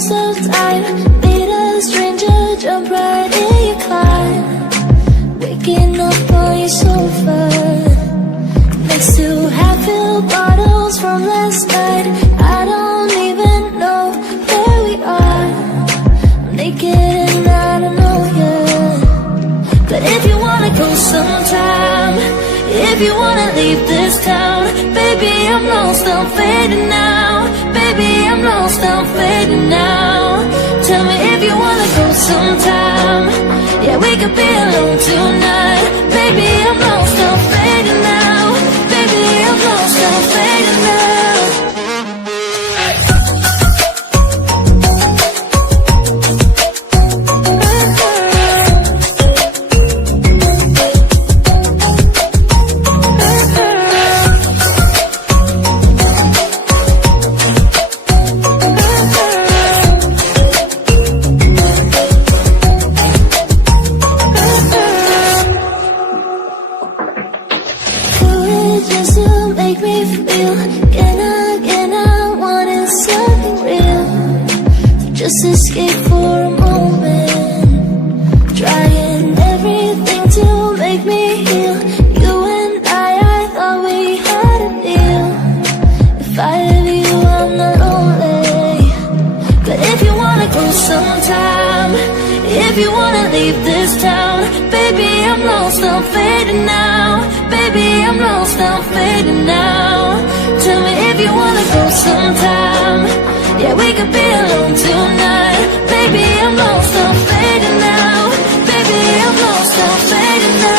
most of the time. Meet a stranger, jump right in your car, waking up on your sofa next to half-filled bottles from last night. I don't even know where we are. I'm naked and I don't know you. But if you wanna go sometime, if you wanna leave this town, baby, I'm lost, I'm fading now. Baby, I'm lost, I'm fading now. Tell me if you wanna go sometime. Yeah, we could be alone tonight. Baby, I'm lost, I'm fading now. Baby, I'm lost, I'm fading now. Just to make me feel again, I wanted something real to just escape for a moment, trying everything to make me heal. You and I thought we had a deal. If I have you, I'm not lonely. But if you wanna go sometime, if you wanna leave this town, baby, I'm lost, I'm fading now. Baby, I'm lost, I'm fading now. Tell me if you wanna go sometime. Yeah, we could be alone tonight. Baby, I'm lost, I'm fading now. Baby, I'm lost, I'm fading now.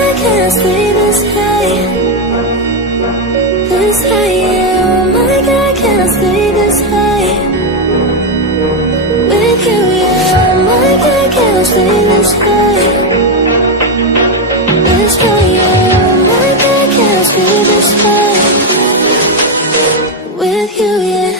I can't stay this high, yeah. Oh my God, I can't stay this high with you, yeah. Oh my God, I can't stay this high, yeah. Oh my God, I can't stay this high with you, yeah.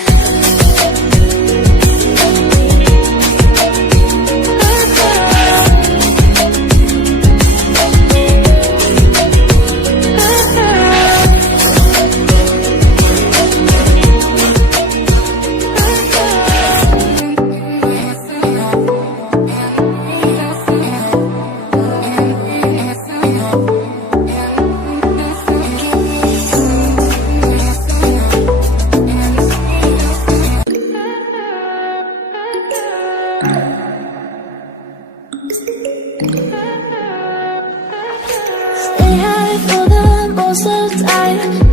Stay high for the most of the time.